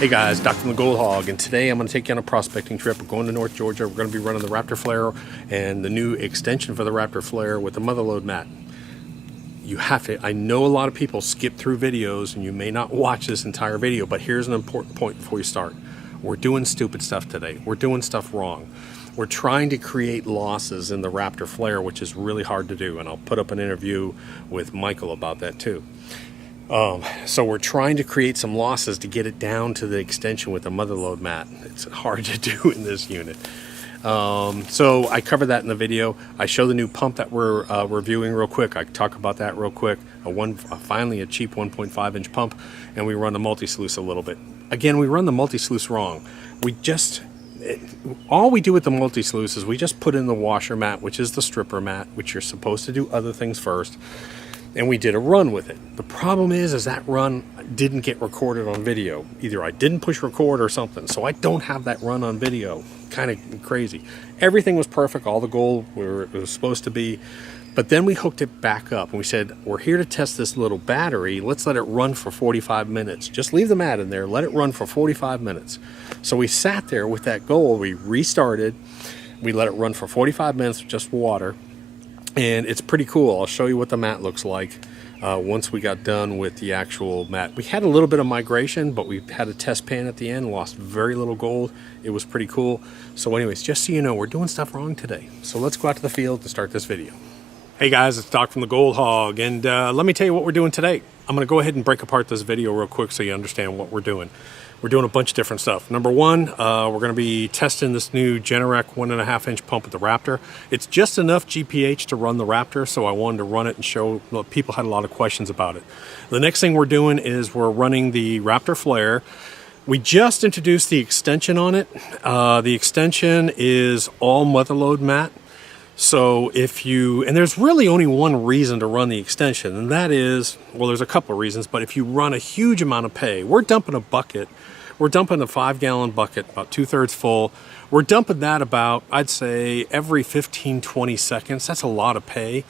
Hey guys, Dr. from the Gold Hog, and today I'm going to take you on a prospecting trip. We're going to North Georgia. We're going to be running the Raptor Flare and the new extension for the Raptor Flare with the MotherLode mat. You have to, I know a lot of people skip through videos and you may not watch this entire video, but here's an important point before you start. We're doing stupid stuff today. We're doing stuff wrong. We're trying to create losses in the Raptor Flare, which is really hard to do, and I'll put up an interview with Michael about that too. So we're trying to create some losses to get it down to the extension with the MotherLode mat. It's hard to do in this unit. So I covered that in the video. I show the new pump that we're reviewing real quick. I talk about that real quick. Finally a cheap 1.5 inch pump, and we run the multi-sluice a little bit. Again, we run the multi-sluice wrong. All we do with the multi-sluice is we just put in the washer mat, which is the stripper mat, which you're supposed to do other things first. And we did a run with it. The problem is that run didn't get recorded on video. Either I didn't push record or something. So I don't have that run on video. Kind of crazy. Everything was perfect. All the gold where it was supposed to be. But then we hooked it back up and we said, we're here to test this little battery. Let's let it run for 45 minutes. Just leave the mat in there. Let it run for 45 minutes. So we sat there with that gold. We restarted. We let it run for 45 minutes with just water. And it's pretty cool. I'll show you what the mat looks like once we got done with the actual mat. We had a little bit of migration, but we had a test pan at the end, lost very little gold. It was pretty cool. So anyways, just so you know, we're doing stuff wrong today. So let's go out to the field to start this video. Hey guys, it's Doc from the Gold Hog, and let me tell you what we're doing today. I'm going to go ahead and break apart this video real quick so you understand what we're doing. We're doing a bunch of different stuff. Number one, we're going to be testing this new Generac 1.5 inch pump with the Raptor. It's just enough GPH to run the Raptor, so I wanted to run it and show. Well, people had a lot of questions about it. The next thing we're doing is we're running the Raptor Flare. We just introduced the extension on it. The extension is all MotherLode mat. So and there's really only one reason to run the extension, and that is, well, there's a couple of reasons, but if you run a huge amount of pay, we're dumping a 5-gallon bucket, about 2/3 full. We're dumping that about, I'd say, every 15-20 seconds. That's a lot of pay.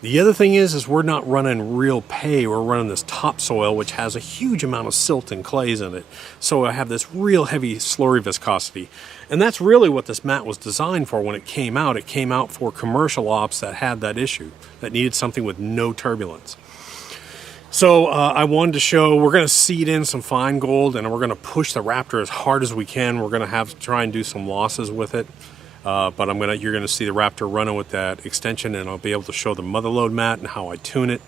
The other thing is we're not running real pay. We're running this topsoil, which has a huge amount of silt and clays in it. So I have this real heavy slurry viscosity. And that's really what this mat was designed for when it came out. It came out for commercial ops that had that issue, that needed something with no turbulence. So I wanted to show, we're going to seed in some fine gold, and we're going to push the Raptor as hard as we can. We're going to try and do some losses with it. But you're going to see the Raptor running with that extension, and I'll be able to show the MotherLode mat and how I tune it.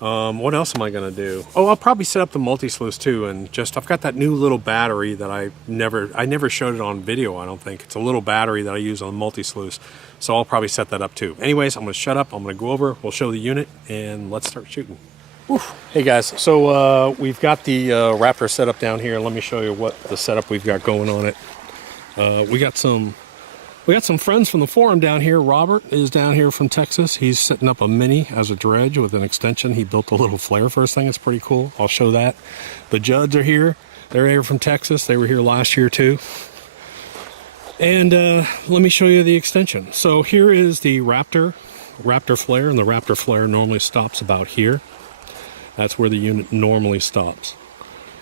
What else am I going to do? Oh, I'll probably set up the multi-sluice too, and I've got that new little battery that I never showed it on video, I don't think. It's a little battery that I use on the multi-sluice, so I'll probably set that up too. Anyways, I'm going to shut up, I'm going to go over, we'll show the unit, and let's start shooting. Oof. Hey guys, so we've got the Raptor set up down here. Let me show you what the setup we've got going on it. We got some friends from the forum down here. Robert is down here from Texas. He's setting up a Mini as a dredge with an extension. He built a little flare first thing. It's pretty cool. I'll show that. The Judds are here. They're here from Texas. They were here last year too. And let me show you the extension. So here is the Raptor Flare, and the Raptor Flare normally stops about here. That's where the unit normally stops.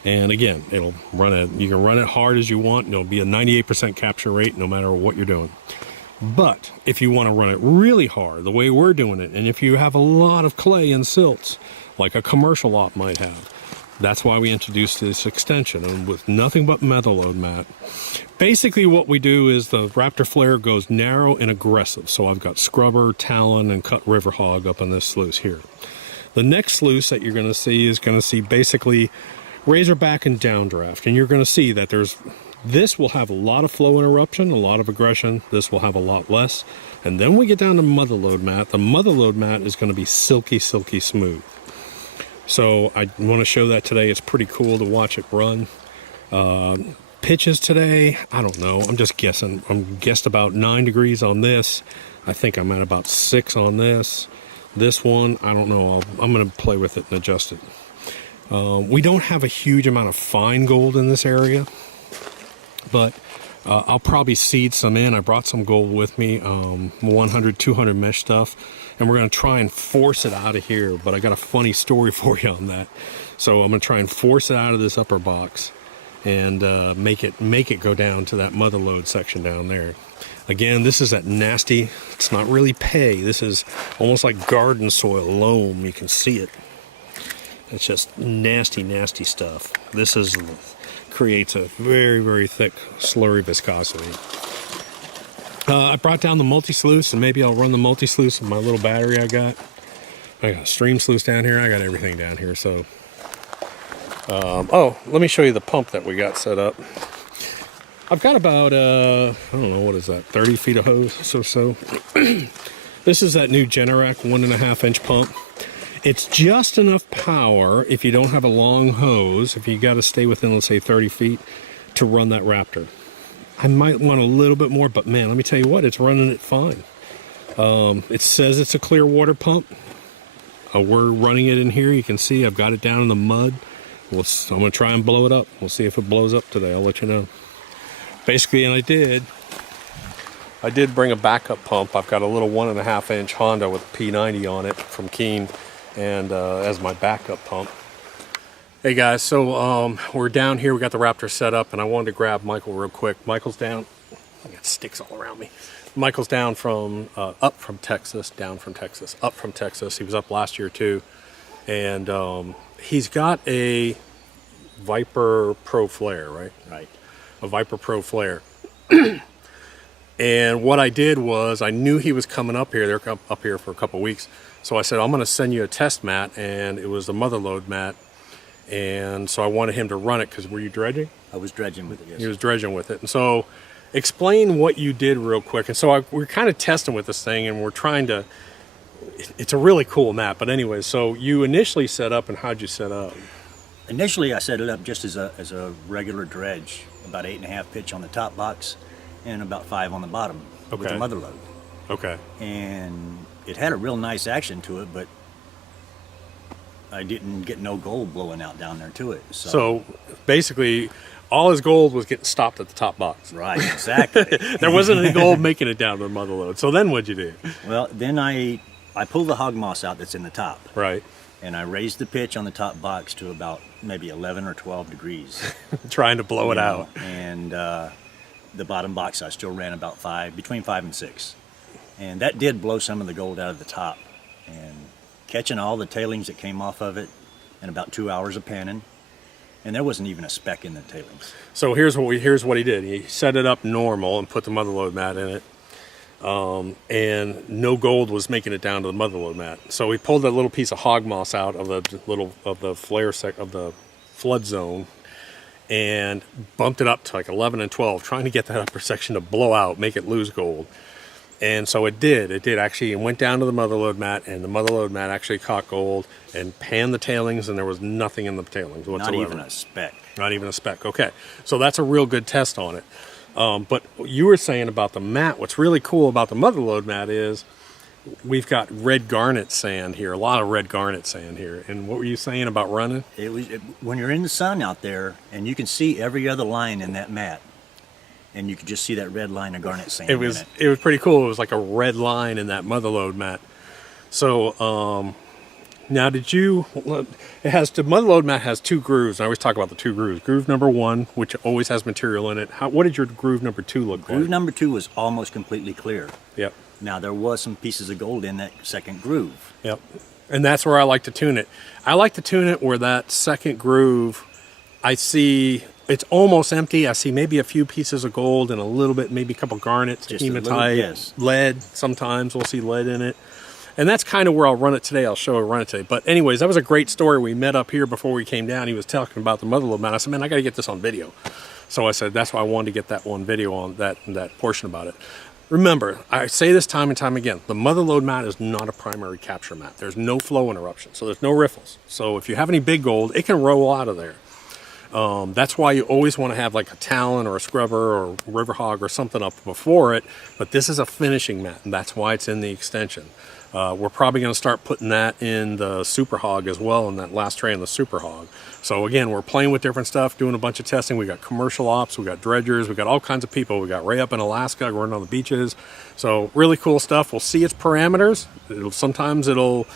And again, you can run it hard as you want, and it'll be a 98% capture rate no matter what you're doing. But if you want to run it really hard, the way we're doing it, and if you have a lot of clay and silts, like a commercial op might have, that's why we introduced this extension, and with nothing but MotherLode mat. Basically what we do is the Raptor Flare goes narrow and aggressive. So I've got scrubber, talon, and cut river hog up on this sluice here. The next sluice that you're going to see is going to see basically razorback and downdraft, and you're going to see that this will have a lot of flow interruption, a lot of aggression. This will have a lot less. And then we get down to MotherLode mat. The MotherLode mat is going to be silky smooth. So I want to show that today. It's pretty cool to watch it run. Pitches today, I don't know, I'm just guessing. I'm guessed about 9 degrees on this. I think I'm at about 6 on this. This one, I don't know. I'm going to play with it and adjust it. We don't have a huge amount of fine gold in this area, but I'll probably seed some in. I brought some gold with me, 100, 200 mesh stuff, and we're going to try and force it out of here. But I got a funny story for you on that. So I'm going to try and force it out of this upper box. and make it go down to that MotherLode section down there. Again, this is that nasty, it's not really pay, this is almost like garden soil loam. You can see it. It's just nasty, nasty stuff. This creates a very, very thick slurry viscosity. I brought down the multi-sluice, and maybe I'll run the multi-sluice with my little battery I got a stream sluice down here. I got everything down here. So oh, let me show you the pump that we got set up. I've got about I don't know, what is that, 30 feet of hose or so. This is that new Generac 1.5 inch pump. It's just enough power if you don't have a long hose, if you got to stay within, let's say, 30 feet to run that Raptor. I might want a little bit more, but man, let me tell you what, it's running it fine. It says it's a clear water pump. We're running it in here. You can see I've got it down in the mud. I'm going to try and blow it up. We'll see if it blows up today. I'll let you know. Basically, and I did bring a backup pump. I've got a little 1.5 inch Honda with a P90 on it from Keen, and as my backup pump. Hey guys, so we're down here. We got the Raptor set up, and I wanted to grab Michael real quick. Michael's down. I got sticks all around me. Michael's down from up from Texas, down from Texas, up from Texas. He was up last year too, and he's got a Viper Pro Flare, right? Right. A Viper Pro Flare. And what I did was, I knew he was coming up here. They're up here for a couple weeks, so I said, I'm going to send you a test mat, and it was the MotherLode mat. And so I wanted him to run it, because were you dredging? I was dredging with it, yes. He was dredging with it. And so explain what you did real quick. And so we're kind of testing with this thing, and we're trying to, it's a really cool mat. But anyway, so you initially set up, and how'd you set up? Initially, I set it up just as a regular dredge, about 8.5 pitch on the top box and about 5 on the bottom with a MotherLode. Okay. And it had a real nice action to it, but I didn't get no gold blowing out down there to it. So basically, all his gold was getting stopped at the top box. Right, exactly. There wasn't any gold making it down to the MotherLode. So then what'd you do? Well, then I pulled the hog moss out that's in the top. Right. And I raised the pitch on the top box to about maybe 11 or 12 degrees. Trying to blow it out. And the bottom box I still ran about between 5 and 6. And that did blow some of the gold out of the top. And catching all the tailings that came off of it in about 2 hours of panning. And there wasn't even a speck in the tailings. So here's what he did. He set it up normal and put the MotherLode mat in it. And no gold was making it down to the MotherLode mat. So we pulled that little piece of hog moss out of the flare of the flood zone, and bumped it up to like 11 and 12, trying to get that upper section to blow out, make it lose gold. And so it did actually. It went down to the MotherLode mat, and the MotherLode mat actually caught gold and panned the tailings, and there was nothing in the tailings whatsoever. Not even a speck. Not even a speck. Okay, so that's a real good test on it. But you were saying about the mat, what's really cool about the MotherLode mat is we've got red garnet sand here, a lot of red garnet sand here. And what were you saying about running? When you're in the sun out there and you can see every other line in that mat, and you can just see that red line of garnet sand. It was pretty cool. It was like a red line in that MotherLode mat. So now the MotherLode mat has 2 grooves. I always talk about the 2 grooves. Groove number 1, which always has material in it. What did your groove number 2 look like? Groove number 2 was almost completely clear. Yep. Now there was some pieces of gold in that second groove. Yep. And that's where I like to tune it. I like to tune it where that second groove, I see it's almost empty. I see maybe a few pieces of gold and a little bit, maybe a couple garnets, hematite, yes. Lead. Sometimes we'll see lead in it. And that's kind of where I'll run it today. I'll show it run it today. But anyways, that was a great story. We met up here before we came down. He was talking about the MotherLode mat. I said, man, I got to get this on video. So I said, that's why I wanted to get that one video on that portion about it. Remember, I say this time and time again, the MotherLode mat is not a primary capture mat. There's no flow interruption, so there's no riffles. So if you have any big gold, it can roll out of there. That's why you always want to have like a Talon or a Scrubber or River Hog or something up before it. But this is a finishing mat, and that's why it's in the extension. We're probably going to start putting that in the Super Hog as well, in that last tray in the Super Hog. So again, we're playing with different stuff, doing a bunch of testing. We got commercial ops, we got dredgers, we got all kinds of people. We got Ray up in Alaska running on the beaches. So really cool stuff. We'll see its parameters. Sometimes it'll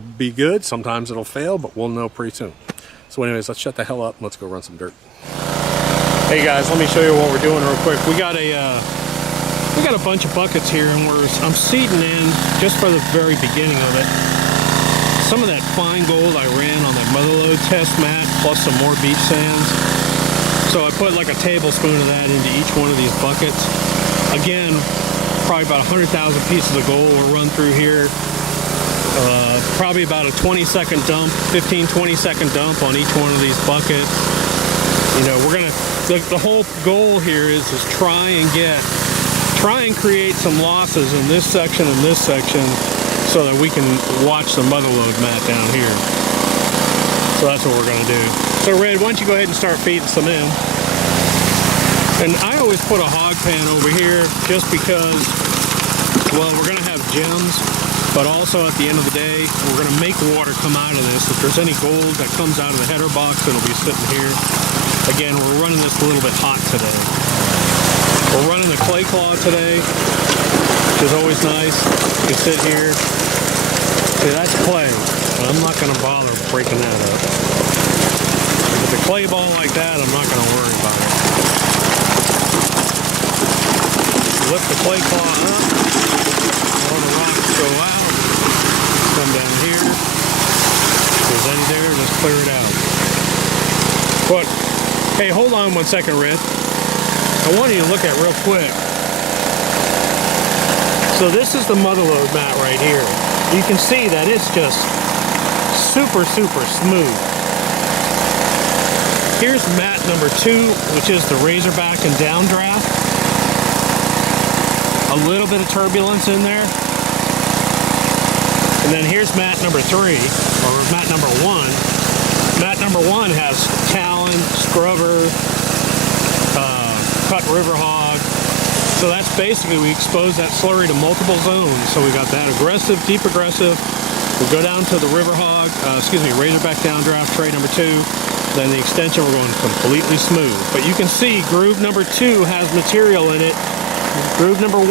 be good, sometimes it'll fail, but we'll know pretty soon. So anyways, let's shut the hell up and let's go run some dirt. Hey guys, let me show you what we're doing real quick. We got a bunch of buckets here, and I'm seeding in just for the very beginning of it some of that fine gold I ran on that MotherLode test mat, plus some more beach sands. So I put like a tablespoon of that into each one of these buckets. Again, probably about 100,000 pieces of gold will run through here. Probably about a 20-second dump, 15-20 second dump on each one of these buckets. You know, we're gonna, the whole goal here is try and create some losses in this section and this section so that we can watch the MotherLode mat down here. So that's what we're gonna do. So Red, why don't you go ahead and start feeding some in. And I always put a hog pan over here just because, well, we're gonna have gems, but also at the end of the day, we're gonna make water come out of this. If there's any gold that comes out of the header box, it'll be sitting here. Again, we're running this a little bit hot today. We're running the clay claw today, which is always nice. You can sit here. See, that's clay. I'm not gonna bother breaking that up. With a clay ball like that, I'm not gonna worry about it. Lift the clay claw up, all the rocks go out, come down here. If there's any there, just clear it out. But, hey, hold on 1 second, Red. I want you to look at real quick. So this is the MotherLode mat right here. You can see that it's just super, super smooth. Here's mat number 2, which is the Razorback and downdraft. A little bit of turbulence in there. And then here's mat number 3, or mat number 1. Mat number 1 has talon, scrubber, cut river hog. So that's basically, we expose that slurry to multiple zones. So we got that aggressive, deep aggressive. We'll go down to the river hog, Razorback downdraft tray number 2. Then the extension, we're going completely smooth. But you can see groove number 2 has material in it. Groove number 1.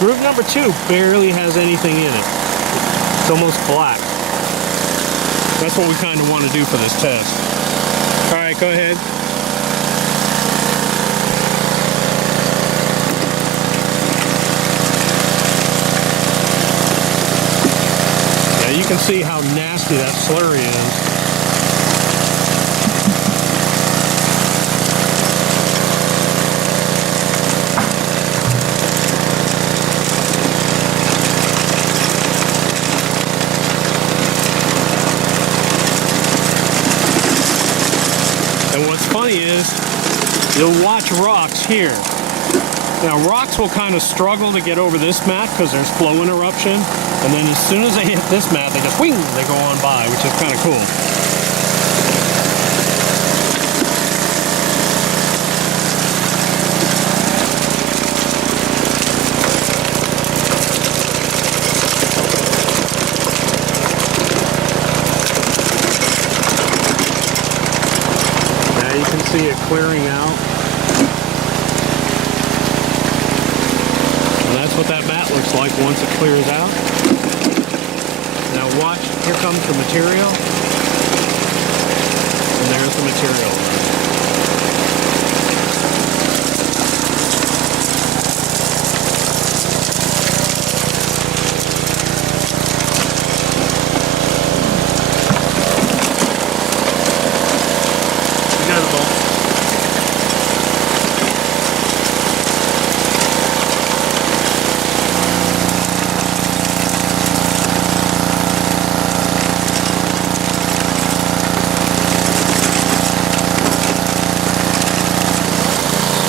Groove number 2 barely has anything in it. It's almost black. That's what we kind of want to do for this test. All right, go ahead. Yeah, you can see how nasty that slurry is. Is you'll watch rocks here. Now rocks will kind of struggle to get over this mat because there's flow interruption, and then as soon as they hit this mat, they just wing, they go on by, which is kind of cool. See it clearing out. And that's what that mat looks like once it clears out. Now watch, here comes the material. And there's the material.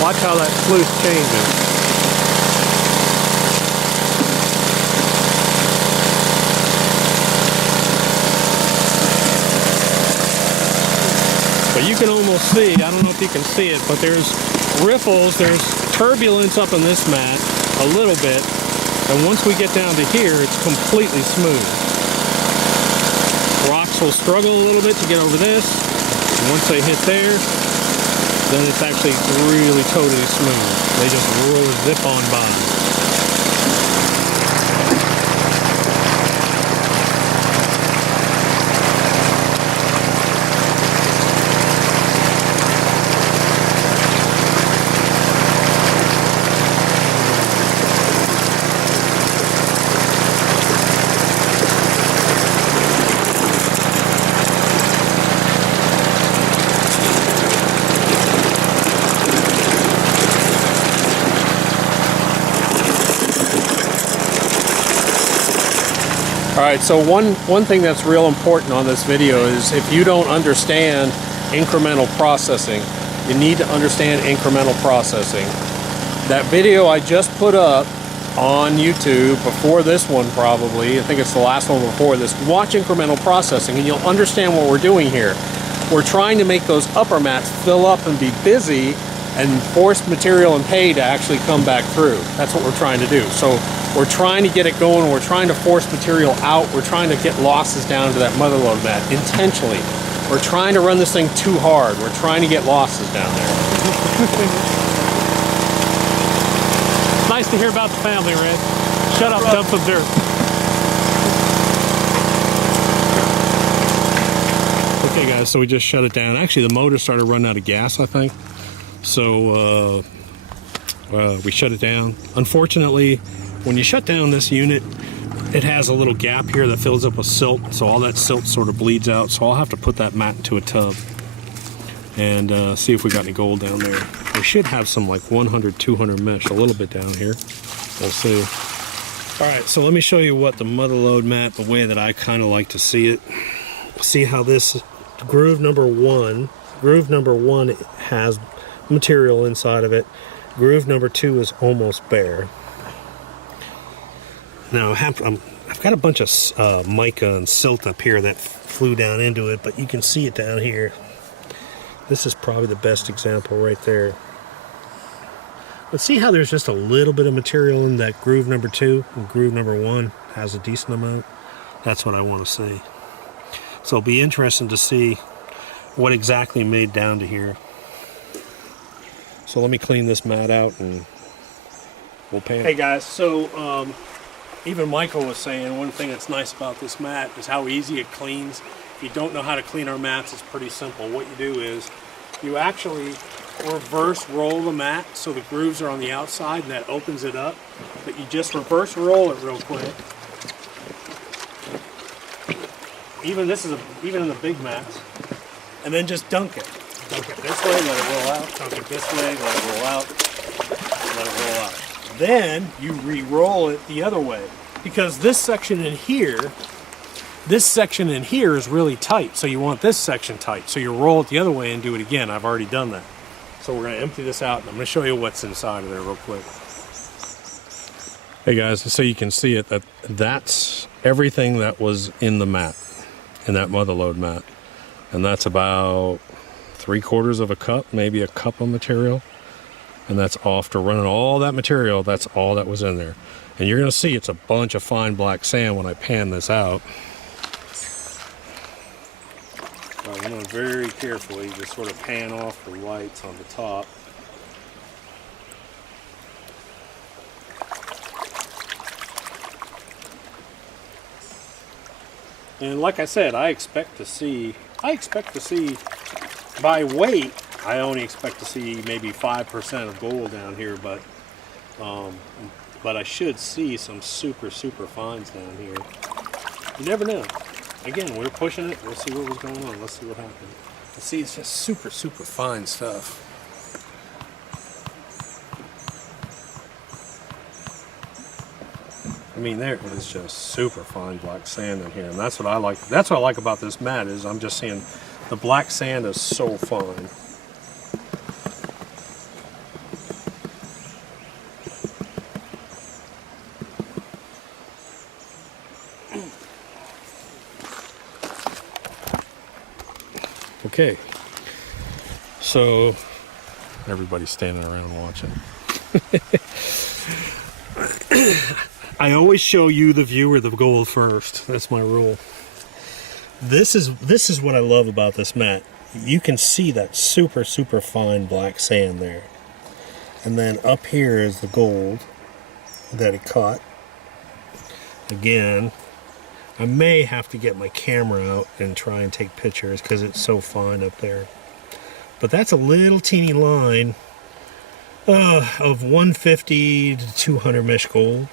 Watch how that sluice changes. But you can almost see, I don't know if you can see it, but there's riffles, there's turbulence up in this mat, a little bit, and once we get down to here, it's completely smooth. Rocks will struggle a little bit to get over this, and once they hit there, then it's actually really totally smooth. They just roll, zip on by. Alright, so one thing that's real important on this video is if you don't understand incremental processing, you need to understand incremental processing. That video I just put up on YouTube before this one, probably, I think it's the last one before this, watch incremental processing and you'll understand what we're doing here. We're trying to make those upper mats fill up and be busy and force material and pay to actually come back through. That's what we're trying to do. So we're trying to get it going, we're trying to force material out, we're trying to get losses down to that MotherLode mat intentionally. We're trying to run this thing too hard. We're trying to get losses down there. Nice to hear about the family, Red. Shut up, dump some dirt. Okay guys, so we just shut it down. Actually the motor started running out of gas, I think. So we shut it down. Unfortunately, when you shut down this unit, it has a little gap here that fills up with silt, so all that silt sort of bleeds out. So I'll have to put that mat into a tub and see if we got any gold down there. We should have some like 100, 200 mesh, a little bit down here. We'll see. All right, so let me show you what the MotherLode mat, the way that I kind of like to see it. See how this groove number one has material inside of it. Groove number 2 is almost bare. Now I've got a bunch of mica and silt up here that flew down into it, but you can see it down here. This is probably the best example right there. But see how there's just a little bit of material in that groove number 2, and groove number 1 has a decent amount? That's what I want to see. So it'll be interesting to see what exactly made down to here. So let me clean this mat out and we'll pan. Hey guys, so even Michael was saying one thing that's nice about this mat is how easy it cleans. If you don't know how to clean our mats, it's pretty simple. What you do is you actually reverse roll the mat so the grooves are on the outside and that opens it up. But you just reverse roll it real quick. Even in the big mats, and then just dunk it. Dunk it this way, let it roll out. Dunk it this way, let it roll out. Let it roll out. Then you re-roll it the other way, because this section in here is really tight. So you want this section tight. So you roll it the other way and do it again. I've already done that. So we're going to empty this out, and I'm going to show you what's inside of there real quick. Hey guys, so you can see it, that's everything that was in the mat, in that MotherLode mat, and that's about 3/4 of a cup, maybe a cup of material, and that's after running all that material. That's all that was in there, and you're gonna see it's a bunch of fine black sand when I pan this out. I'm gonna very carefully just sort of pan off the whites on the top. And like I said, I expect to see by weight, I only expect to see maybe 5% of gold down here, but I should see some super fines down here. You never know. Again, we're pushing it. We'll see what was going on. Let's see what happened. You see, it's just super fine stuff. I mean, there is just super fine black sand in here, and that's what I like. That's what I like about this mat, is I'm just seeing the black sand is so fine. Okay, so everybody's standing around watching. I always show you, the viewer, the gold first. That's my rule. This is what I love about this mat. You can see that super fine black sand there, and then up here is the gold that it caught. Again, I may have to get my camera out and try and take pictures because it's so fine up there. But that's a little teeny line of 150 to 200 mesh gold.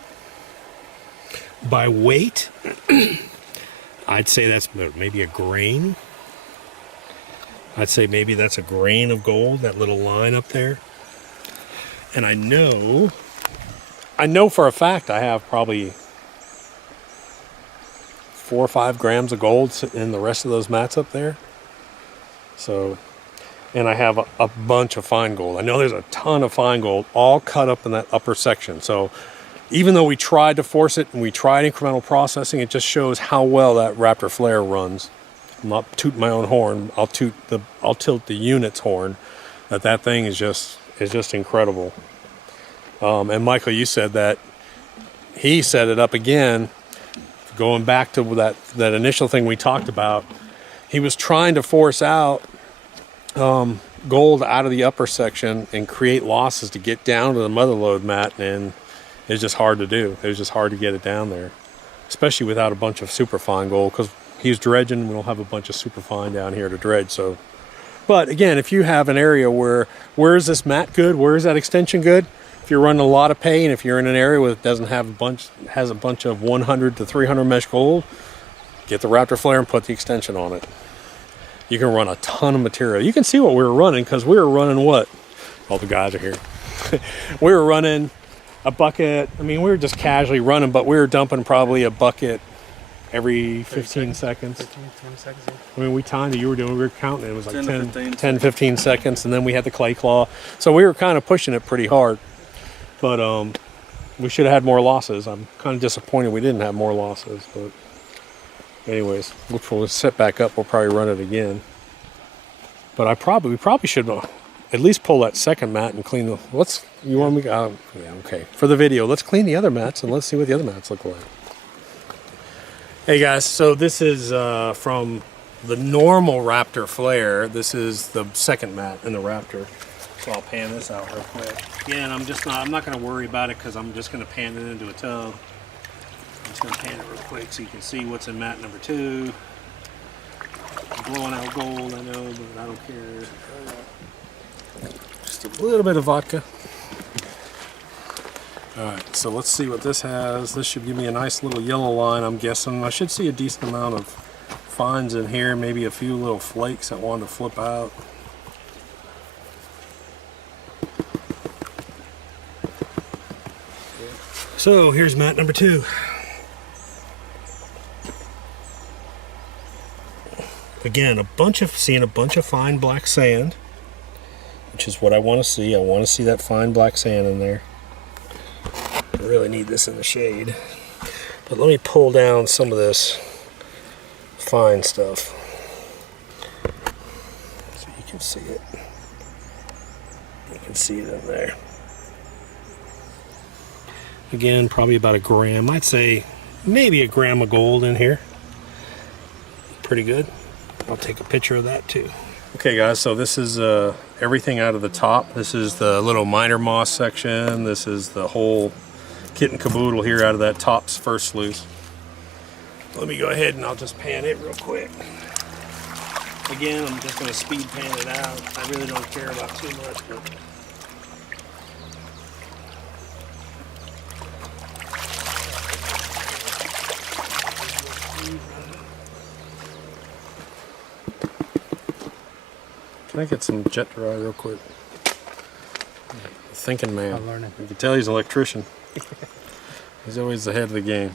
By weight, I'd say that's maybe a grain. I'd say maybe that's a grain of gold, that little line up there. And I know for a fact I have probably 4 or 5 grams of gold in the rest of those mats up there. So, and I have a bunch of fine gold. I know there's a ton of fine gold all cut up in that upper section. So even though we tried to force it and we tried incremental processing, it just shows how well that Raptor Flare runs. I'm not tooting my own horn. I'll tilt the unit's horn. That thing is just incredible. And Michael, you said that he set it up again, going back to that initial thing we talked about. He was trying to force out gold out of the upper section and create losses to get down to the MotherLode mat, and it's just hard to do. It was just hard to get it down there, especially without a bunch of superfine gold, because he's dredging. We don't have a bunch of superfine down here to dredge. So, but again, if you have an area where is this mat good? Where is that extension good? If you're running a lot of pay, and if you're in an area where it doesn't have has a bunch of 100 to 300 mesh gold, get the Raptor Flare and put the extension on it. You can run a ton of material. You can see what we were running, because we were running what? All the guys are here. We were running a bucket. I mean, we were just casually running, but we were dumping probably a bucket every 15 seconds. 15, 20 seconds. Yeah. I mean, we timed it. You were doing, we were counting it. It was like 10 15 seconds, and then we had the clay claw. So we were kind of pushing it pretty hard. But we should have had more losses. I'm kind of disappointed we didn't have more losses. But anyways, we'll set back up. We'll probably run it again. But we probably should at least pull that second mat and clean the. You want me? Yeah, okay. For the video, let's clean the other mats and let's see what the other mats look like. Hey guys, so this is from the normal Raptor Flare. This is the second mat in the Raptor. So I'll pan this out real quick. Again, I'm not going to worry about it, because I'm just going to pan it into a tub. I'm just going to pan it real quick so you can see what's in mat number 2. I'm blowing out gold, I know, but I don't care. Just a little bit of vodka. Alright, so let's see what this has. This should give me a nice little yellow line, I'm guessing. I should see a decent amount of fines in here, maybe a few little flakes that wanted to flip out. So here's mat number 2. Again, seeing a bunch of fine black sand, which is what I want to see. I want to see that fine black sand in there. I really need this in the shade. But let me pull down some of this fine stuff so you can see it. You can see it in there. Again, probably about a gram. I'd say maybe a gram of gold in here. Pretty good. I'll take a picture of that too. Okay guys, so this is everything out of the top. This is the little minor moss section. This is the whole kit and caboodle here out of that top's first sluice. Let me go ahead and I'll just pan it real quick. Again, I'm just going to speed pan it out. I really don't care about too much, but can I get some jet dry real quick? Thinking man. I'm learning. You can tell he's an electrician. He's always ahead of the game.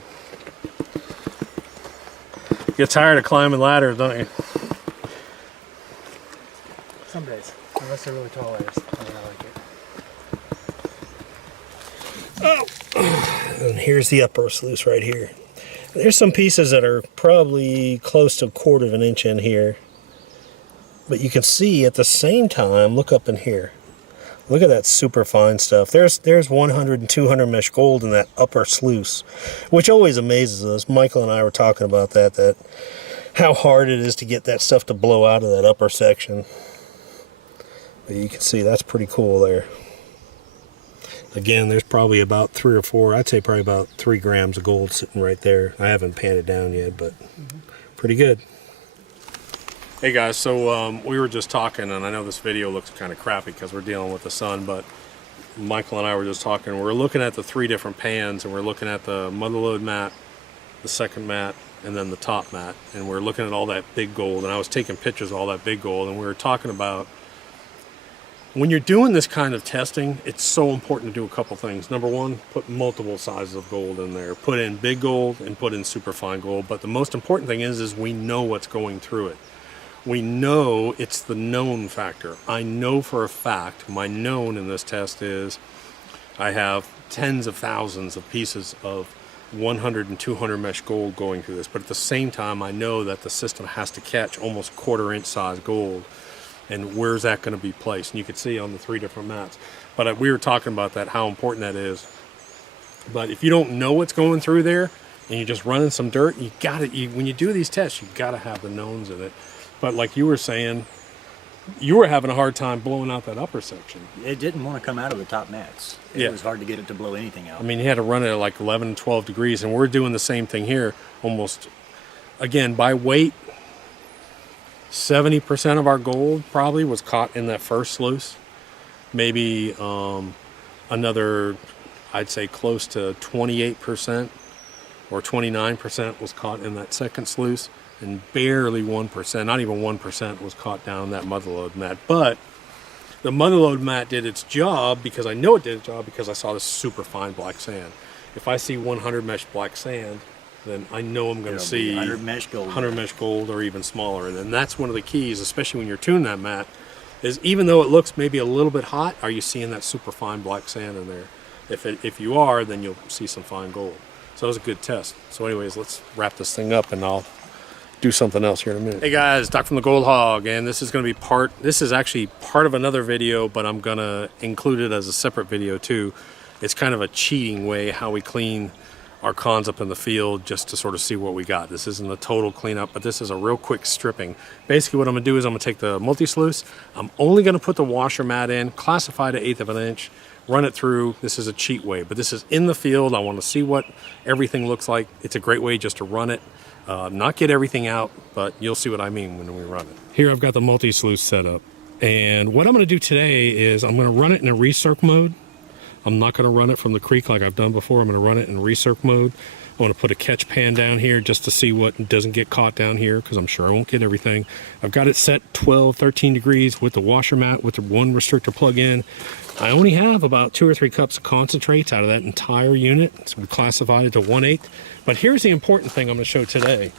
You get tired of climbing ladders, don't you? Some days, unless they're really tall ladders. I like it. Oh! And here's the upper sluice right here. There's some pieces that are probably close to 1/4 of an inch in here. But you can see at the same time, look up in here. Look at that super fine stuff. There's 100 and 200 mesh gold in that upper sluice, which always amazes us. Michael and I were talking about that how hard it is to get that stuff to blow out of that upper section. But you can see that's pretty cool there. Again, there's probably about 3 or 4, I'd say probably about 3 grams of gold sitting right there. I haven't panned it down yet, but pretty good. Hey guys, so we were just talking, and I know this video looks kind of crappy because we're dealing with the sun, but Michael and I were just talking. We're looking at the 3 different pans, and we're looking at the MotherLode mat, the second mat, and then the top mat, and we're looking at all that big gold, and I was taking pictures of all that big gold, and we were talking about When you're doing this kind of testing, it's so important to do a couple things. Number one, put multiple sizes of gold in there. Put in big gold and put in superfine gold. But the most important thing is we know what's going through it. We know it's the known factor. I know for a fact, my known in this test is I have tens of thousands of pieces of 100 and 200 mesh gold going through this. But at the same time, I know that the system has to catch almost 1/4 inch size gold. And where's that going to be placed? And you can see on the 3 different mats. But we were talking about that, how important that is. But if you don't know what's going through there and you're just running some dirt, you got to, when you do these tests, you got to have the knowns in it. But like you were saying, you were having a hard time blowing out that upper section. It didn't want to come out of the top mats. It was hard to get it to blow anything out. I mean, you had to run it at like 11, 12 degrees, and we're doing the same thing here. Almost, again, by weight, 70% of our gold probably was caught in that first sluice. Maybe another, I'd say close to 28% or 29% was caught in that second sluice, and barely 1%, not even 1% was caught down in that MotherLode mat. But the MotherLode mat did its job, because I know it did its job because I saw this super fine black sand. If I see 100 mesh black sand, then I know I'm going to see 100 mesh gold. 100 mesh gold or even smaller. And then that's one of the keys, especially when you're tuning that mat, is even though it looks maybe a little bit hot, are you seeing that super fine black sand in there? If you are, then you'll see some fine gold. So it was a good test. So anyways, let's wrap this thing up and I'll do something else here in a minute. Hey guys, Doc from the Gold Hog, and this is going to be this is actually part of another video, but I'm going to include it as a separate video too. It's kind of a cheating way how we clean our cons up in the field, just to sort of see what we got. This isn't a total cleanup, but this is a real quick stripping. Basically what I'm gonna do is I'm gonna take the multi-sluice, I'm only gonna put the washer mat in, classify to 1/8 of an inch, run it through. This is a cheat way, but this is in the field. I wanna see what everything looks like. It's a great way just to run it, not get everything out, but you'll see what I mean when we run it. Here I've got the multi-sluice set up, and what I'm gonna do today is I'm gonna run it in a recirc mode. I'm not going to run it from the creek like I've done before. I'm going to run it in recirc mode. I want to put a catch pan down here just to see what doesn't get caught down here, because I'm sure I won't get everything. I've got it set 12, 13 degrees with the washer mat with the one restrictor plug in. I only have about 2 or 3 cups of concentrates out of that entire unit, so we classified it to 1/8. But here's the important thing I'm going to show today.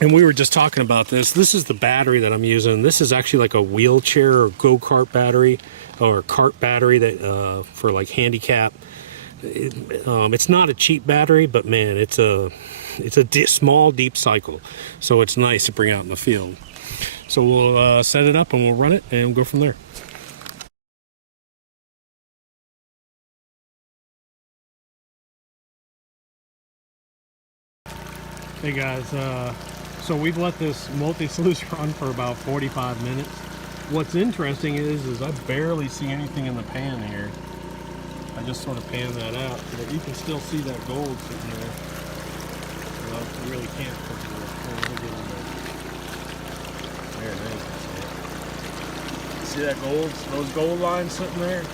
And we were just talking about this. This is the battery that I'm using. This is actually like a wheelchair or go-kart battery or cart battery that for like handicap. It's not a cheap battery, but man, it's a small deep cycle, so it's nice to bring out in the field. So we'll set it up and we'll run it and we'll go from there. Hey guys, so we've let this multi-sluice run for about 45 minutes. What's interesting is I barely see anything in the pan here. I just sort of pan that out, but you can still see that gold sitting there. Well, you really can't put it there. There it is. See that gold? Those gold lines sitting there?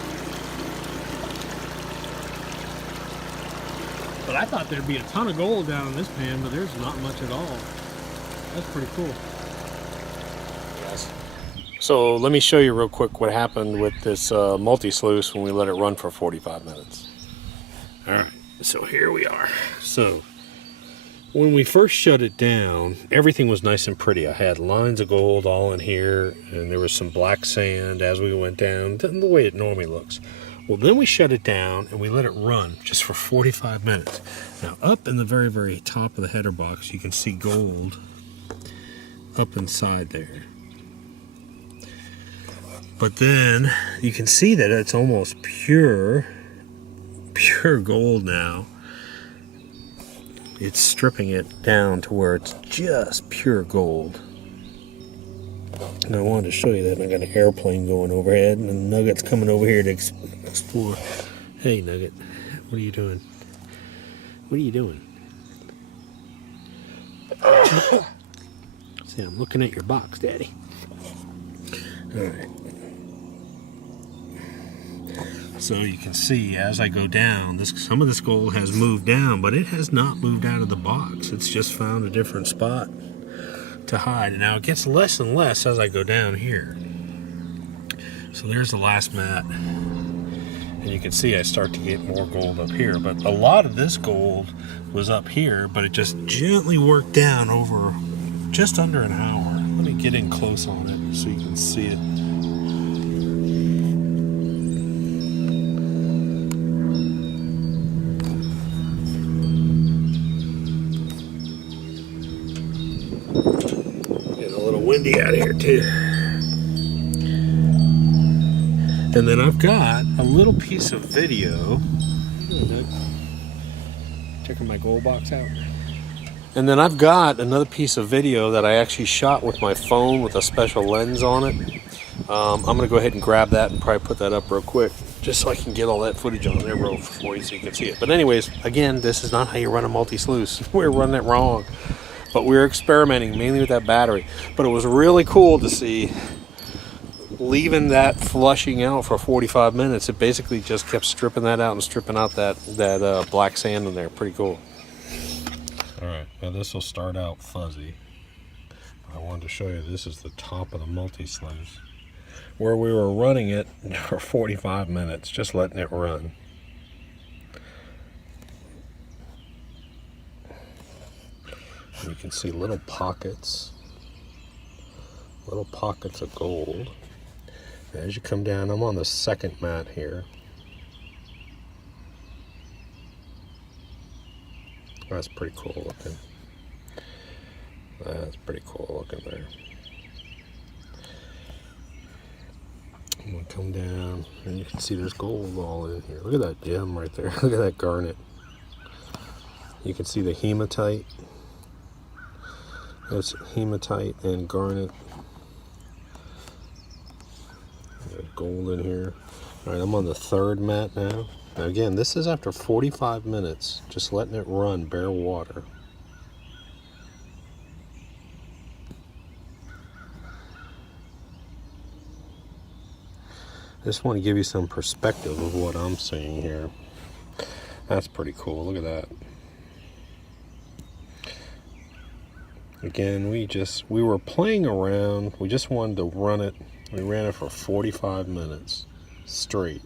But I thought there'd be a ton of gold down in this pan, but there's not much at all. That's pretty cool. Yes. So let me show you real quick what happened with this multi-sluice when we let it run for 45 minutes. All right, so here we are. So when we first shut it down, everything was nice and pretty. I had lines of gold all in here, and there was some black sand as we went down, the way it normally looks. Well, then we shut it down and we let it run just for 45 minutes. Now, up in the very, very top of the header box, you can see gold up inside there. But then you can see that it's almost pure gold now. It's stripping it down to where it's just pure gold. And I wanted to show you that. I got an airplane going overhead, and Nugget's coming over here to explore. Hey, Nugget, what are you doing? What are you doing? See, I'm looking at your box, Daddy. All right. So you can see as I go down, some of this gold has moved down, but it has not moved out of the box. It's just found a different spot to hide. And now it gets less and less as I go down here. So there's the last mat. And you can see I start to get more gold up here. But a lot of this gold was up here, but it just gently worked down over just under an hour. Let me get in close on it so you can see it. Getting a little windy out here too. And then I've got a little piece of video. Checking my gold box out. And then I've got another piece of video that I actually shot with my phone with a special lens on it. I'm gonna go ahead and grab that and probably put that up real quick, just so I can get all that footage on there real for you so you can see it. But anyways, again, this is not how you run a multi-sluice. We're running it wrong. But we're experimenting mainly with that battery. But it was really cool to see leaving that flushing out for 45 minutes. It basically just kept stripping that out and stripping out that black sand in there. Pretty cool. All right, now this will start out fuzzy. I wanted to show you this is the top of the multi-sluice where we were running it for 45 minutes, just letting it run. And you can see little pockets of gold. As you come down, I'm on the second mat here. That's pretty cool looking. That's pretty cool looking there. I'm gonna come down and you can see there's gold all in here. Look at that gem right there. Look at that garnet. You can see the hematite. That's hematite and garnet. There's gold in here. All right, I'm on the third mat now. Now again, this is after 45 minutes, just letting it run bare water. I just want to give you some perspective of what I'm seeing here. That's pretty cool. Look at that. Again, we were playing around. We just wanted to run it. We ran it for 45 minutes straight.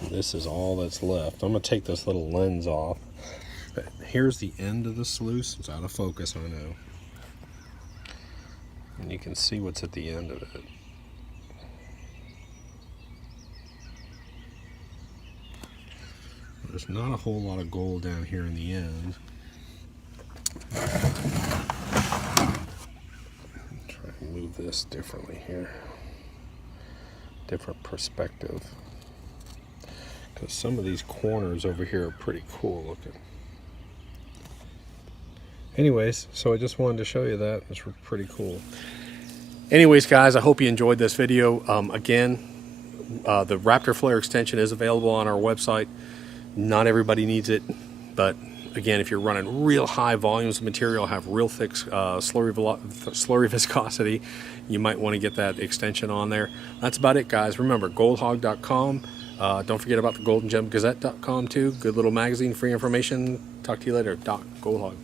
And this is all that's left. I'm going to take this little lens off. But here's the end of the sluice. It's out of focus, I know. And you can see what's at the end of it. There's not a whole lot of gold down here in the end. Try and move this differently here. Different perspective. Because some of these corners over here are pretty cool looking. Anyways, so I just wanted to show you that. It's pretty cool. Anyways, guys, I hope you enjoyed this video. Again, the Raptor Flare extension is available on our website. Not everybody needs it, but again, if you're running real high volumes of material, have real thick slurry viscosity, you might want to get that extension on there. That's about it, guys. Remember, goldhog.com. Don't forget about the goldengemgazette.com too. Good little magazine, free information. Talk to you later. Doc, Gold Hog.